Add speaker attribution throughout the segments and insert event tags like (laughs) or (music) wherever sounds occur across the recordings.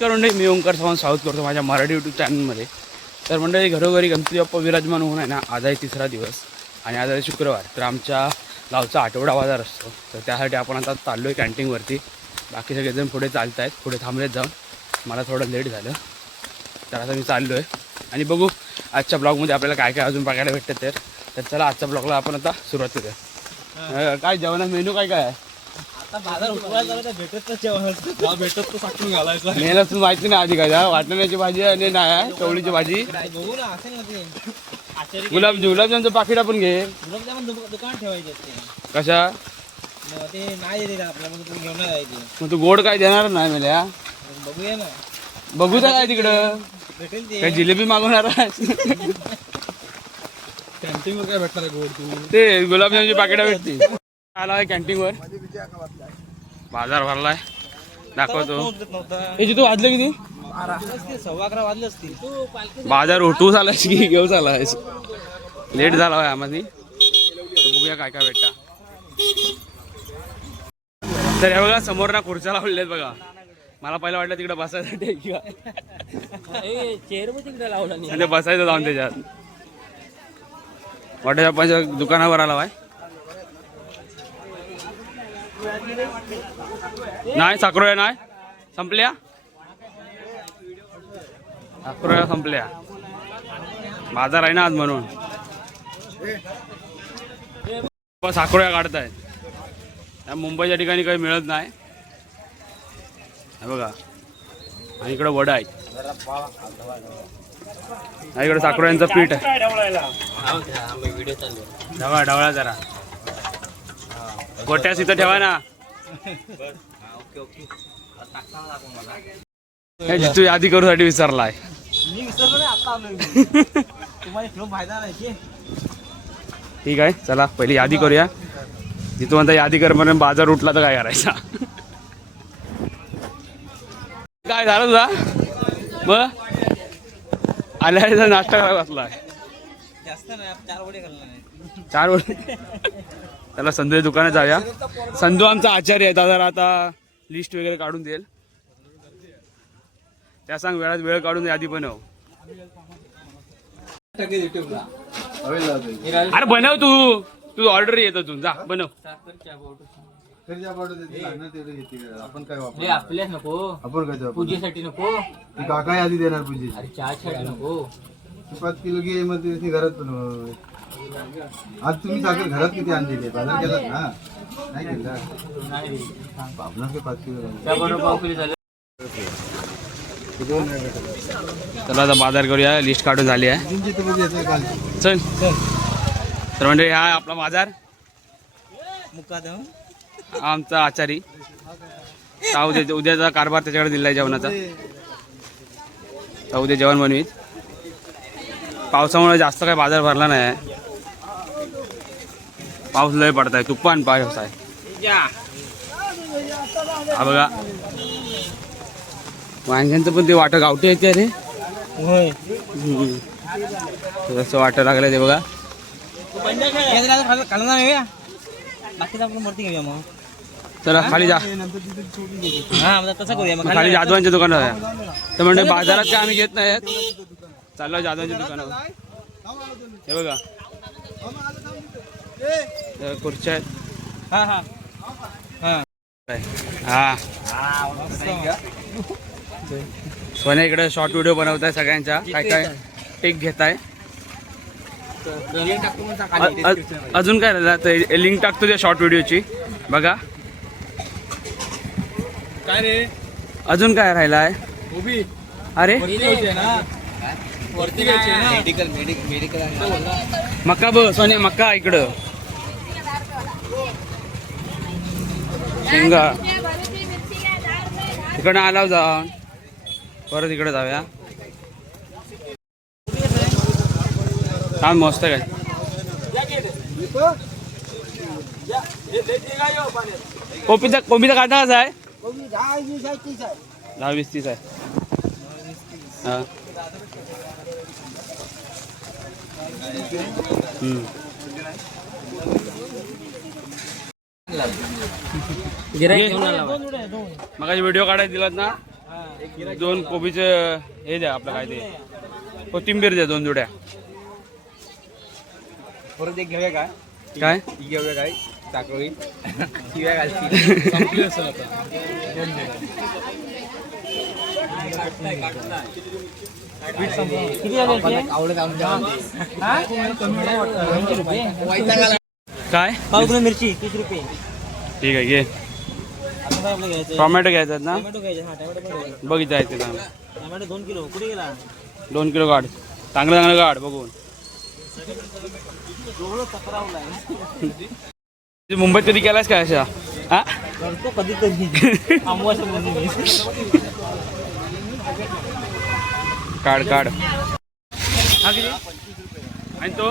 Speaker 1: नमस्कार मंडळी मी ओंकार चव्हाण साऊथ करतो माझ्या मराठी यूट्यूब चॅनलमध्ये तर मंडळी घरोघरी गणपती बाप्पा विराजमान होऊन आहे ना आज आहे तिसरा दिवस आणि आज आहे शुक्रवार. तर आमच्या गावचा आठवडा बाजार असतो. तर त्यासाठी आपण आता चाललो आहे कॅन्टीनवरती बाकी सगळेजण पुढे चालत आहेत पुढे थांबलेत जाऊन. मला थोडं लेट झालं. तर आता मी चाललो आहे आणि बघू आजच्या ब्लॉगमध्ये आपल्याला काय काय अजून बघायला भेटतं तर. तर चला आजच्या ब्लॉगला आपण आता सुरुवात करूया. काय जेवणात? मेनू काय काय आहे?
Speaker 2: आता बाजार भेटत तर जेवण. भेटत तर साठून घालायचं.
Speaker 1: मेला तू माहिती नाही आधी काय? वाटण्याची भाजी आणि नाही आहे चवळीची भाजी.
Speaker 2: बघू ना असेल
Speaker 1: गुलाब गुलाबजामचं पाकिट आपण घे
Speaker 2: गुलाबजामुन दु- दुकान ठेवायचे
Speaker 1: कशा?
Speaker 2: ते नाही देते आपल्याला मग तुम्ही घेऊन नाही जायचे
Speaker 1: मग तू गोड काय देणार नाही मेल्या?
Speaker 2: बघूया ना.
Speaker 1: बघू तर काय तिकडं.
Speaker 2: भेटेल ते.
Speaker 1: काय जिलेबी मागवणार आहेस?
Speaker 2: कॅन्टीन काय भेटणार आहे गोड तू?
Speaker 1: ते गुलाबजामची पाकिटं भेटती आला आहे कॅन्टीनवर बाजार भरलाय. दाखवतो. हे जिथं वाजलं किती?
Speaker 2: सव्वा अकरा वाजले असतील. तू पालखी
Speaker 1: बाजार उठून आलायस की घेऊन आलायस लेट झाला आम्हाला बघूया काय काय भेटता. तर हे बघा समोर ना खुर्च्या लावलेल्या आहेत बघा. मला पहिलं वाटलं तिकडे बसायसाठी आहे किंवा
Speaker 2: चेअर तिकडे लावला
Speaker 1: बसायचं जाऊन त्याच्यात. वाटेच्या आपणच्या दुकानावर आला बाय. नाही साखरोया नाही. संपल्या? साखरोया संपल्या. बाजार आहे ना आज म्हणून. साखरोया काढतायत त्या मुंबईच्या ठिकाणी काही मिळत नाही. बघा. आणि इकडं वडा आहे. इकडे साखरांचं पीठ आहे. ढवळा ढवळा जरा. गोट्यास इथं ठेवा ना.
Speaker 2: ओके ओके
Speaker 1: यादी करूसाठी विसरलाय.
Speaker 2: मी विसरलो नाही
Speaker 1: ठीक आहे चला पहिली यादी करूया. जितू म्हणता यादी कर बाजार उठला तर काय करायचा? काय झालं तुझा? मग? आल्या नाश्ता करायला
Speaker 2: बसला. चार वडे.
Speaker 1: त्याला संध्या दुकानात जाऊया. संधू आमचा आचार्य आहे दादा आता लिस्ट वगैरे काढून देईल. त्या सांग वेळात वेळ काढून यादी बनव. अरे बनव तू. तू ऑर्डर येत तू जा बनव.
Speaker 3: आपण काय वापर
Speaker 2: आपल्याच नको.
Speaker 3: आपण काय वापर
Speaker 2: पूजेसाठी नको.
Speaker 3: ती काका यादी देणार
Speaker 2: अरे चहासाठी नको.
Speaker 3: ती पाच किलो घे मग ती ती घरात बनव. आज तुम्ही साखर घरात किती आणलेली आहे? बाजार केलात ना? नाही केला आपणास काय पाच किलो लागले.
Speaker 2: त्याबरोबर पाव किलो झालं.
Speaker 1: चला आता बाजार करूया. लिस्ट काढून झाली आहे.
Speaker 3: तुमची तर बघू येते काल.
Speaker 1: चल. तर म्हणजे हा आपला बाजार.
Speaker 2: मुकादम.
Speaker 1: हा आमचा आचारी. हा उद्या उद्याचा कारभार त्याच्याकडे दिलाय जेवणाचा. तर उद्या जेवण बनवीत. पावसामुळे जास्त काही बाजार भरला नाही. आहे पाऊस लय पडताय. तुफान पाऊस आहे. हा बघा. वांग्यांचं पण ते वाट गावठी येते रे.
Speaker 2: होय.
Speaker 1: हम्म. थोडंसं वाटं लागलं ते बघा.
Speaker 2: आपण मूर्ती घेऊया मग
Speaker 1: चला खाली जा.
Speaker 2: हा तसं करूया मग
Speaker 1: खाली जाधवांच्या दुकानावर आहे तर म्हणजे बाजारात काय आम्ही घेत नाही चाललो जाधवांच्या दुकानावर. हे बघा. खुर्च्या आहेत.
Speaker 2: हा. हा हा
Speaker 1: हा सोन्या इकडे शॉर्ट व्हिडिओ बनवत आहे सगळ्यांच्या. काय काय टेक घेत आहे अजून काय राहिलं लिंक टाकतो त्या शॉर्ट व्हिडिओची बघा.
Speaker 2: काय रे?
Speaker 1: अजून काय राहिलं आहे अरे?
Speaker 2: वरती घ्यायची ना? मेडिकल मेडिकल
Speaker 1: मक्का बघ सोन्या मक्का इकडं. शेंगा. इकडं आलाव जाऊन. परत इकडे जाऊया. हा मस्त काय कोबीचा कोबीचा कांदा कसा आहे? दहा वीस तीस आहे हां. मगाशी व्हिडिओ काढायला दिलात ना? दोन कोबीचं हे द्या आपलं काय ते. कोथिंबीर द्या दोन जुड्या.
Speaker 2: परत एक घेऊया काय
Speaker 1: काय?
Speaker 2: ही घेऊया काय? साखळी शिव्या घालती संपली असेल आता. दोन दे. आवडत
Speaker 1: काय?
Speaker 2: पाव किलो मिरची तीस रुपये.
Speaker 1: ठीक आहे घे. टोमॅटो घ्यायचा ना?
Speaker 2: हा
Speaker 1: बघितलं आहे ते
Speaker 2: टोमॅटो दोन किलो कुठे गेला?
Speaker 1: दोन किलो काढ चांगलं चांगलं काढ बघून. मुंबईत कधी केलास काय अशा? हा
Speaker 2: करतो कधी कधी मध्ये
Speaker 1: काढ काढ. हा किती? आणि तो?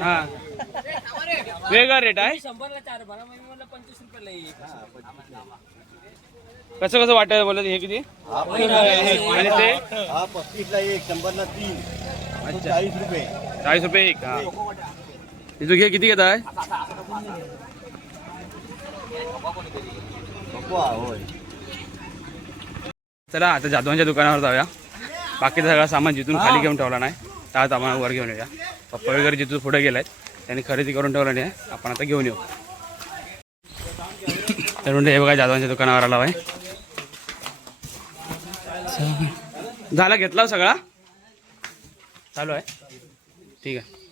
Speaker 1: हा. वेगळा रेट आहे? कसं कसं वाटायला बोलत हे किती? आणि ते?
Speaker 3: हा पस्तीसला एक शंभरला तीन. चाळीस रुपये.
Speaker 1: चाळीस रुपये एक हा. हे तू घे किती घेत आहे चला आता जाधवांच्या दुकानावर जाऊया. बाकीचं सगळं सामान जिथून खाली घेऊन ठेवला नाही आता आपण वर घेऊन येऊया. पप्पा वगैरे जिथून पुढे गेलाय त्यांनी खरेदी करून ठेवलं नाही आपण आता घेऊन येऊ. तर म्हणजे हे बघा जाधवांच्या दुकानावर आला आहे झाला घेतला सगळा? चालू आहे. ठीक आहे.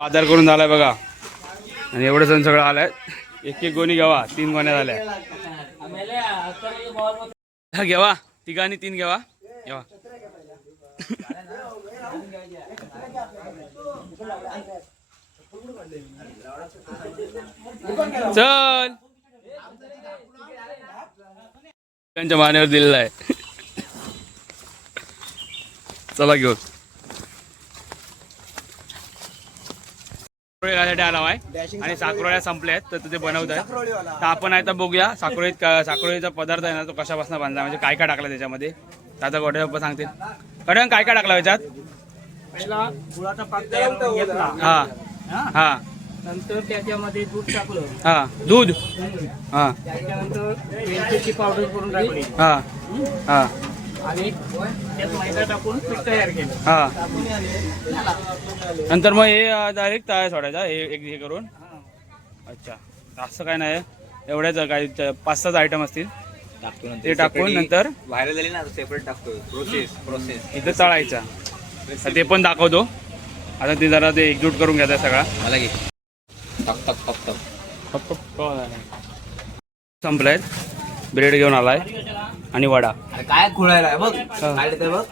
Speaker 1: आधार करून झालाय बघा. आणि एवढं सण सगळं आलंय. एक एक गोणी घ्यावा तीन गोण्या झाल्या. घेवा. तिघांनी तीन घेवा. घेवा. चल. त्यांच्या मानेवर दिलेला आहे. चला घेऊ साखरोळी घालायसाठी आला आहे आणि साखरोळ्या संपल्या आहेत तर तिथे बनवत आहेत. तर आपण आहे तर बघूया साखरोळीत साखरोळीचा पदार्थ आहे ना तो कशापासून बांधला म्हणजे काय काय टाकलं त्याच्यामध्ये? आता गोडे पप्पा सांगतील. कडे काय काय टाकलं याच्यात? हा. हा.
Speaker 2: नंतर त्याच्यामध्ये दूध टाकलं.
Speaker 1: हा दूध? हा.
Speaker 2: त्याच्यानंतर वेलचीची पावडर करून टाकली.
Speaker 1: हा हा.
Speaker 2: आणि त्यात मैदा टाकून पीठ तयार केलं.
Speaker 1: हा. नंतर मग हे डायरेक्ट तळ्या सोडायचा हे? एक हे करून? अच्छा. असं काय नाही. एवढ्याच काही च- पाच सात आयटम असतील.
Speaker 2: टाकतो
Speaker 1: ते टाकून नंतर?
Speaker 2: व्हायरल झाली ना सेपरेट टाकतो. प्रोसेस प्रोसेस
Speaker 1: इथं तळायचा. ते पण दाखवतो. आता ते जरा ते एकजूट करून घ्यायचा सगळा.
Speaker 2: मला घे. टक टक टक टक.
Speaker 1: संपलाय. ब्रेड घेऊन आलाय. आणि वडा.
Speaker 2: अरे काय खुळायला बघ. ते बघ.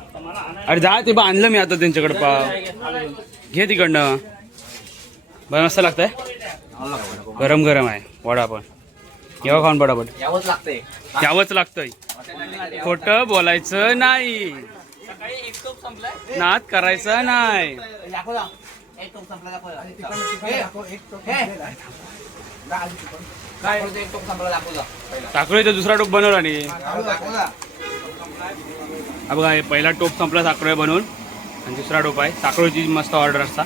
Speaker 1: अरे जा ते बा आणलं मी आता त्यांच्याकडे पाव घे तिकडनं. बरं मस्त लागतंय? गरम गरम आहे. वडा पण. केव्हा खाऊन पटापट.
Speaker 2: यावंच लागतंय.
Speaker 1: यावंच लागतंय. खोटं बोलायचं नाही.
Speaker 2: सकाळी एक दाखव. काय संपला दाखव.
Speaker 1: साखरेचा दुसरा टोप बनवला नाही हा बघा हे पहिला टोप संपला साखरोळी बनवून. आणि दुसरा टोप आहे. साखरोळीची मस्त ऑर्डर असता.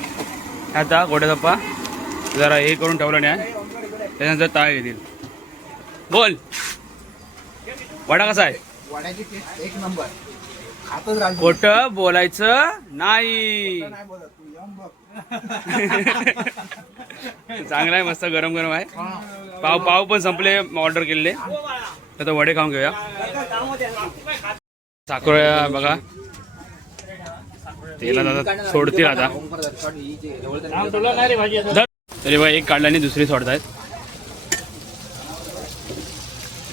Speaker 1: आता गोडेधप्पा जरा हे करून ठेवलं नाही. त्याच्यानंतर ताळ येतील. बोल. वडा कसा आहे?
Speaker 3: वड्याची टेस्ट एक नंबर. खातच राहतो
Speaker 1: खोटं बोलायचं नाही.
Speaker 3: नाही बोलत.
Speaker 1: चांगला आहे मस्त गरम गरम आहे. पाव पाव पण संपले ऑर्डर केलेले. आता वडे खाऊन घेऊया. साखरोळ्या बघा. तेला आता सोडतील आता. तरी बघा एक काढल्याने दुसरी सोडतायत.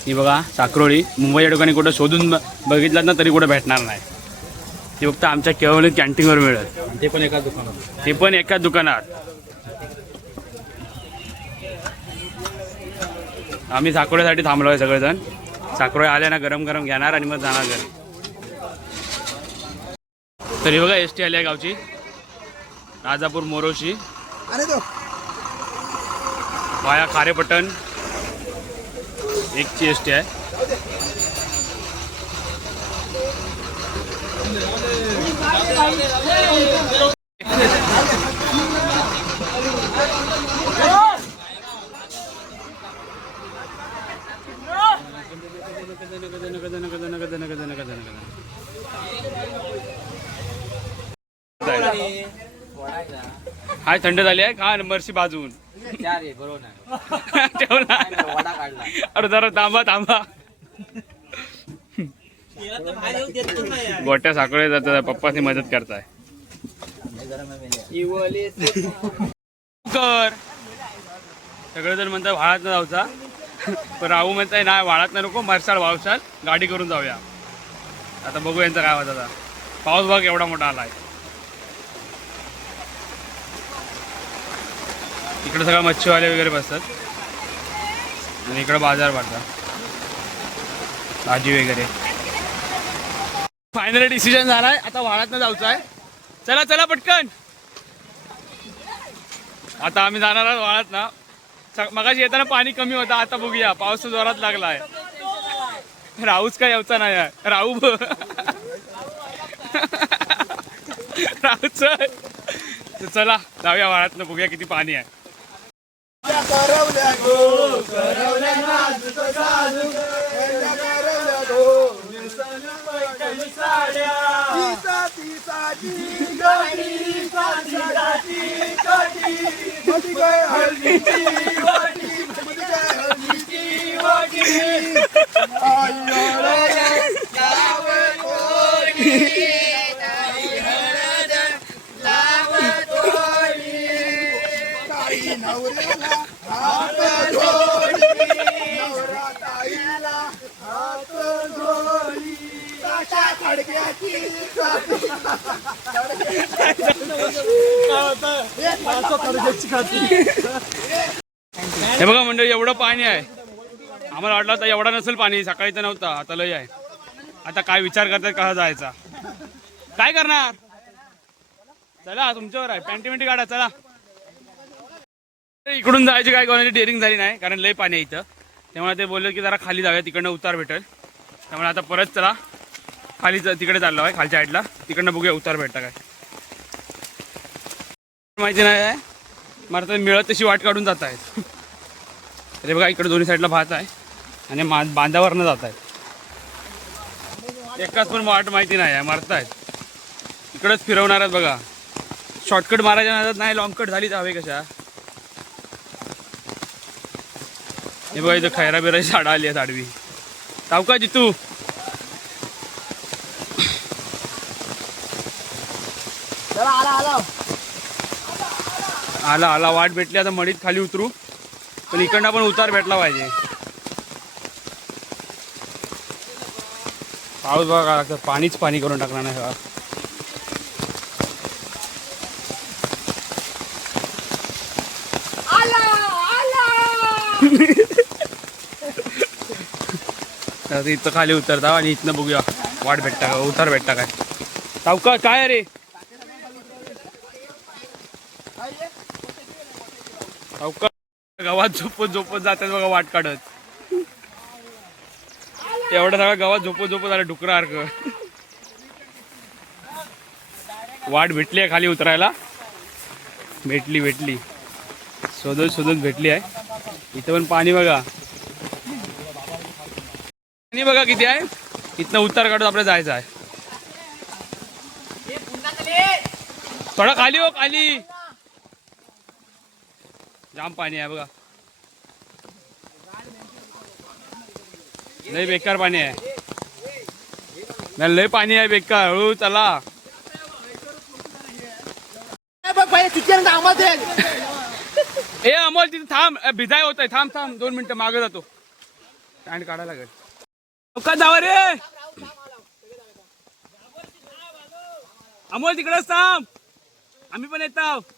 Speaker 1: ही बघा साखरोळी. या ठिकाणी कुठं शोधून बघितलात ना तरी कुठं भेटणार नाही. ती फक्त आमच्या केवळ कॅन्टीनवर मिळत.
Speaker 2: ते पण एका दुकानात.
Speaker 1: ते पण एकाच दुकानात. आम्ही साखरोळ्यासाठी थांबलो आहे सगळेजण. साखरोळ्या आल्या ना गरम गरम घेणार आणि मग जाणार घरी. तरी बघा एस टी आली आहे गावची. राजापूर मोरोशी. वाया खारेपट्टण एकची एस टी आहे. हाय थंड झाली आहे? का मरशी बाजून ठेवला अरे जरा थांबा थांबा. गोट्या साखळे जातात पप्पानी मदत करताय. कर. सगळेजण म्हणतात वाळात न जाऊचा. पण राहू म्हणताय नाही वाळात नाही नको मरसाळ वावसाल गाडी करून जाऊया. आता बघू यांचा काय आवाज आता. पाऊस बघ एवढा मोठा आलाय. इकडे सगळं मच्छीवाले वगैरे बसतात. आणि इकडं बाजार भरतात. भाजी वगैरे. फायनली डिसिजन झालाय. आता वाळात जायचं आहे चला चला पटकन. आता आम्ही जाणार आहोत वाळात ना मगाशी येताना पाणी कमी होता आता बघूया. पाऊस जोरात लागलाय. राहूच काय यायचा नाही आहे. राहू राहूच चला जाऊया वाळात ना बघूया किती पाणी आहे. हे बघा मंडळी एवढं पाणी आहे. आम्हाला वाटलं तर एवढा नसेल पाणी सकाळी तर नव्हता आता लय आहे. आता काय विचार करतात कसा जायचा? काय करणार? चला तुमच्यावर आहे. पॅन्टी मेंटी काढा चला. इकडून जायची काय कोणाची डेअरिंग झाली नाही कारण लय पाणी आहे इथं. त्यामुळे ते बोलले की जरा खाली जाऊया तिकडनं उतार भेटेल. त्यामुळे आता परत चला. खाली तिकडे चाललो आहे खालच्या साईडला तिकडनं बघूया उतार भेटता काय. माहिती नाही आहे. मला तर मिळत तशी वाट काढून जात आहेत अरे बघा इकडे दोन्ही साईडला भात आहे आणि मा बांधावरनं जात आहेत. एकाच पण वाट माहिती नाही आहे मारतायत इकडंच फिरवणार आहेत बघा. शॉर्टकट मारायच्या नादात नाही लॉंग कट झालीच हवे कशा. हे बघा इथं खैरा बिराची झाडं आली आहेत आडवी. सावका जितू? आला आला. वाट भेटली आता मडीत खाली उतरू. पण इकडनं पण उतार भेटला पाहिजे. पाऊस बघा काय लागतं पाणीच पाणी करून टाकणार नाही का (laughs) तर इथं खाली उतरता आणि इथनं बघूया वाट भेटता का उतार भेटता काय. सावका काय रे? सावका गावात झोपत झोपत जातात बघा वाट काढत. एवढं सगळं गावात झोपत झोपत आलं डुकरासारखं वाट भेटली आहे खाली उतरायला. भेटली भेटली. शोधत शोधत भेटली आहे. इथं पण पाणी बघा. पाणी बघा किती आहे. इथनं उतार काढून आपल्याला जायचं आहे. थोडा खाली हो खाली. जाम पाणी आहे बघा. लय बेकार पाणी आहे. नाही, लय पाणी आहे बेकार. हो चला. ए अमोल तिथे थांब. अ, भिजाय होत आहे थांब थांब. दोन मिनिटं मागे जातो. पॅन्ट काढायला लागेल. का जावं रे. अमोल तिकडेच थांब. आम्ही पण येत आहोत.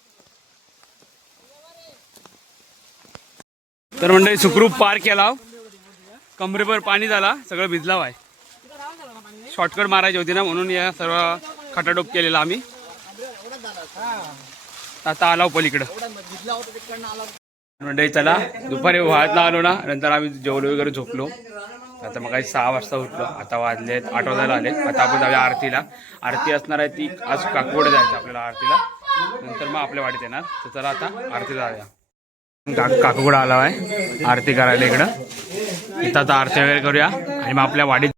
Speaker 1: तर मंडळी सुखरूप पार केला. कमरेवर पाणी झाला सगळं भिजलाव आहे शॉर्टकट मारायची होती ना म्हणून या सर्व खटाडोप केलेला आम्ही. आता आला पलीकडं. मंडळी चला दुपारी वाहतला आलो ना नंतर आम्ही जेवलो वगैरे झोपलो. आता मग काही सहा वाजता उठलो. आता वाजलेत आठ वाजायला आले. आता आपण जाऊया आरतीला. आरती असणार आहे ती आज काकवड जायचं आपल्याला आरतीला. नंतर मग आपल्या वाडीत येणार. तर चला आता आरतीला जाऊया. का काकूकडं आला आहे आरती करायला इकडं. इथं आता आरती वगैरे करूया. आणि मग आपल्या वाडीत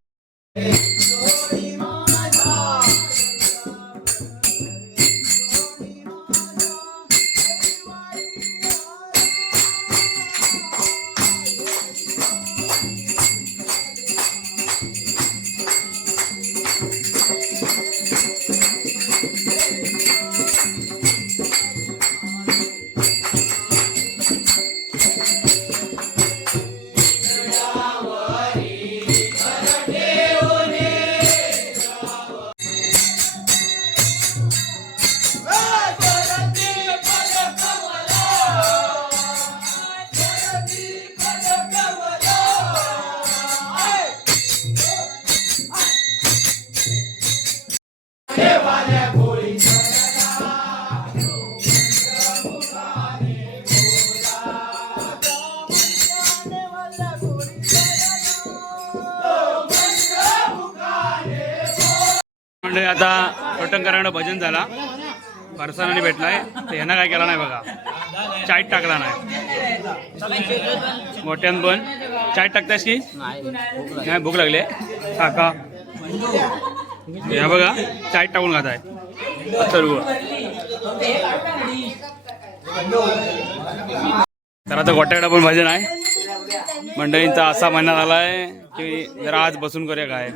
Speaker 1: भजन झाला. फरसाणाने भेटलाय. तर ह्यानं काय केला नाही बघा. चाईट टाकला नाही. मोठ्यान पण. चाईट टाकतायस की? नाही भूक लागली. काका या बघा चाईट टाकून खात आहे सर्व तर आता गोट्याकडे पण भजन आहे. मंडळींचा असा म्हणण्यात आलाय की जरा आज बसून करूया काय.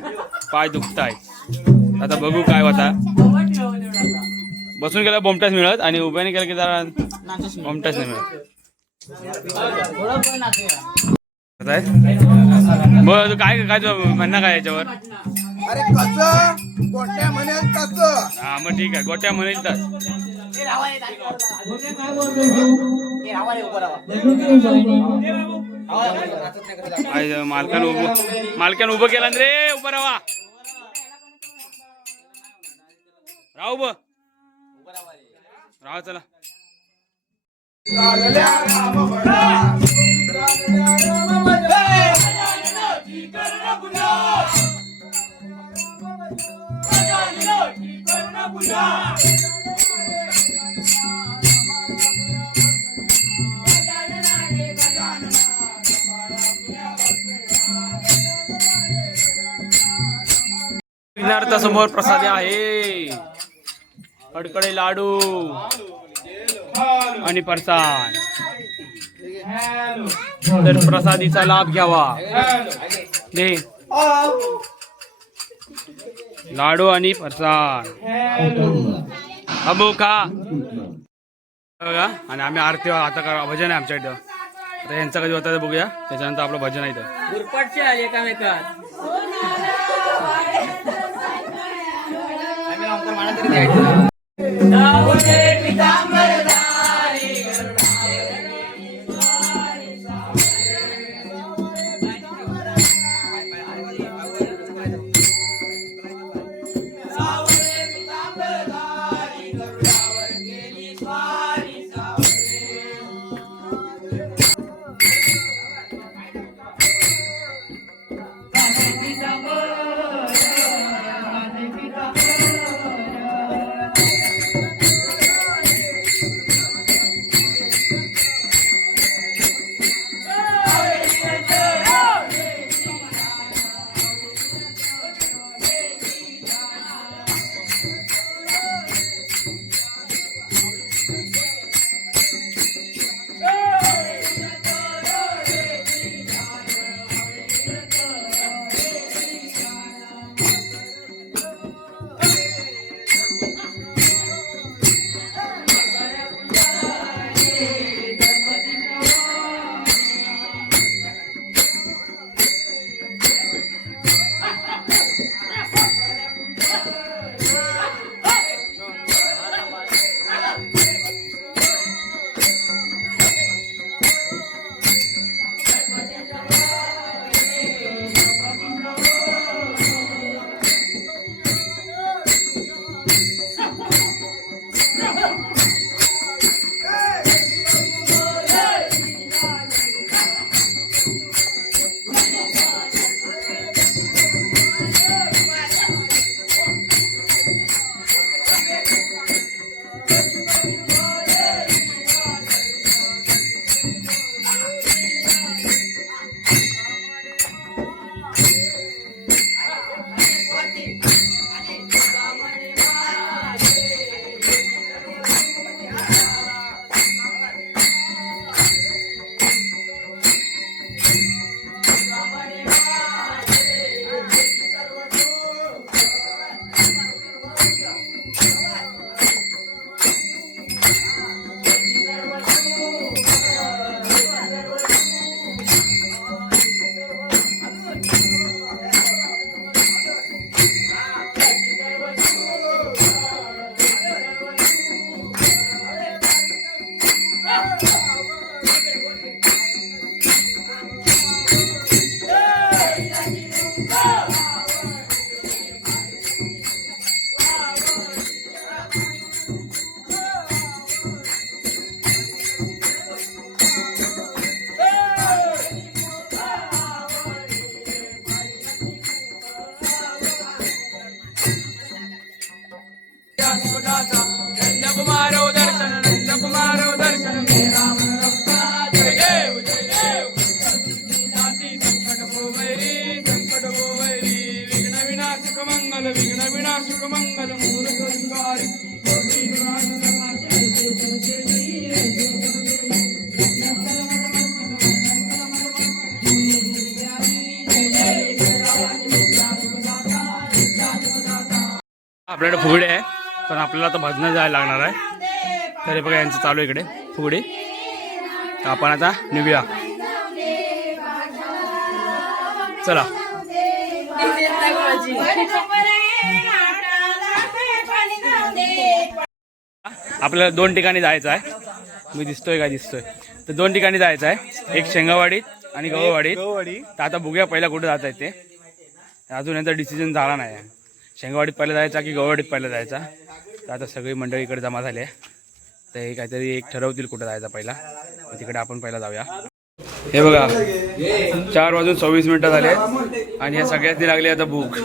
Speaker 1: पाय दुखत आहे आता बघू काय होता. बसून गेला बोमटाच मिळत आणि उभ्याने केलं की जरा बोमटाच नाही मिळत. बघ तू काय काय म्हणणं काय याच्यावर?
Speaker 3: अरे कसं? गोट्या म्हणाल कसं
Speaker 1: हा मग ठीक आहे. गोट्या म्हणेल तर. मालकानं उभं मालकानं उभं केलं रे उभं राहा. राव उभं
Speaker 2: उभं
Speaker 1: चला. समोर प्रसाद आहे. कडकडे लाडू. आणि फरसाण तर प्रसादीचा लाभ घ्यावा. दे. लाडू आणि फरसाण अबू खा. बघा आणि आम्ही आरती आता करा भजन आहे आमच्या इथं. तर यांचं कधी होतं बघूया. त्याच्यानंतर आपलं भजन आहे इथं.
Speaker 2: एकामेकात. आम्ही नंतर
Speaker 1: Yeah. (laughs) आपल्याकडे फुगडे आहे पण आपल्याला आता भजनं जायला लागणार आहे. तरी बघा यांचं चालू इकडे फुगडी. तर आपण आता निघूया. चला. आपल्याला दोन ठिकाणी जायचं आहे. मी दिसतोय का? दिसतोय. तर दोन ठिकाणी जायचं आहे. एक शेंगावाडीत आणि गववाडीत तर आता बघूया पहिला कुठे जात आहे ते. अजून यांचा डिसिजन झाला नाही. शेंगावाडीत पहिला जायचा की गव्हावाडीत पहिला जायचा? तर आता सगळी मंडळी इकडे जमा झाली आहे. तर हे काहीतरी एक ठरवतील कुठं जायचा पहिला. तिकडे आपण पहिला जाऊया. हे बघा चार वाजून सव्वीस मिनिटं झाले आणि या सगळ्यांनी लागली आता भूक.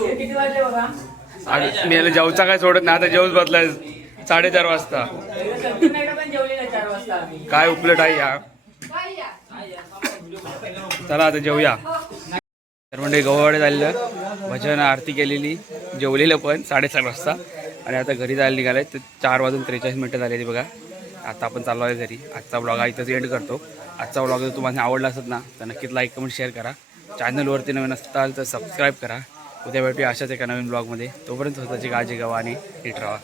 Speaker 1: मी याला जेवचा काय सोडत नाही आता जेवच बसलाय साडेचार वाजता. काय उपलट आहे या. चला आता जेवूया. तर म्हणजे गव्हावाडे झालेलं भजन आरती केलेली जेवलेलं पण साडेसात वाजता. आणि आता घरी जायला निघालंय तर चार वाजून त्रेचाळीस मिनटं झालेली बघा. आता आपण चाललो आहे घरी. आजचा ब्लॉग हा इथंच एंड करतो. आजचा ब्लॉग जर तुम्हाला आवडला असत ना तर नक्कीच लाईक कमेंट शेअर करा. चॅनलवरती नवीन असताल तर सबस्क्राईब करा. उद्या भेटूया अशाच एका नवीन ब्लॉगमध्ये तोपर्यंत स्वतःची काळजी घ्यावा आणि नीट राहा.